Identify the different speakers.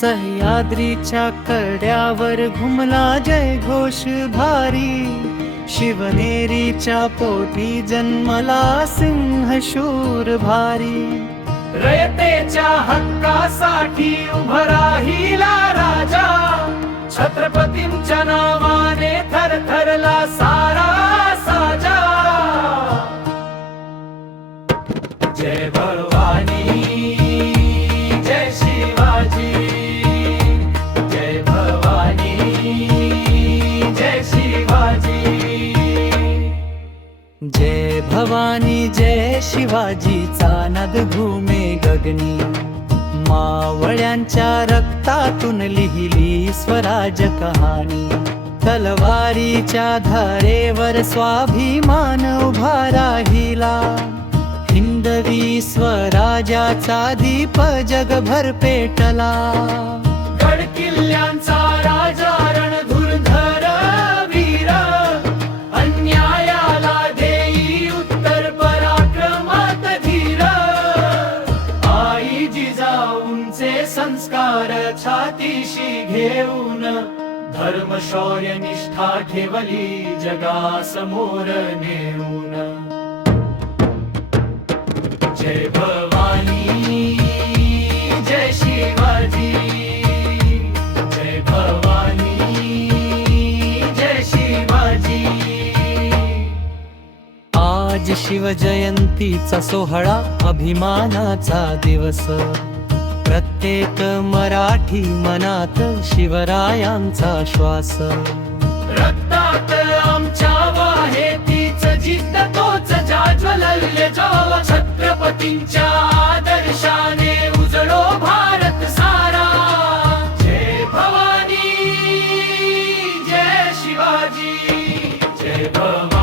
Speaker 1: सह्याद्रीच्या कड्यावर घुमला जय घोष भारी. शिवनेरीच्या पोटी जन्मला सिंह शूर भारी. रयतेच्या हक्कासाठी उभं जय भवानी जय शिवाजीचा नद भूमे गगनी. मावळ्यांच्या रक्तातून लिहिली स्वराज कहाणी. तलवारीच्या धारेवर स्वाभिमान उभा राहिला. हिंदवी स्वराजाचा दीप जगभर पेटला. गड किल्ल्यांचा उंचे संस्कार छातीशी घेऊन धर्म शौर्य निष्ठा ठेवली जगासमोर नेऊन. जय भवानी जय शिवाजी जय भवानी जय शिवाजी. आज शिवजयंतीचा सोहळा अभिमानाचा दिवस. प्रत्येक मराठी मनात शिवरायांचा श्वास. रक्तात आमच्या वाहे तीच जिद्द तोच जाज्वलल्य जाव. छत्रपतींच्या आदर्शाने उजळो भारत सारा. जय भवानी जय शिवाजी जय भवानी.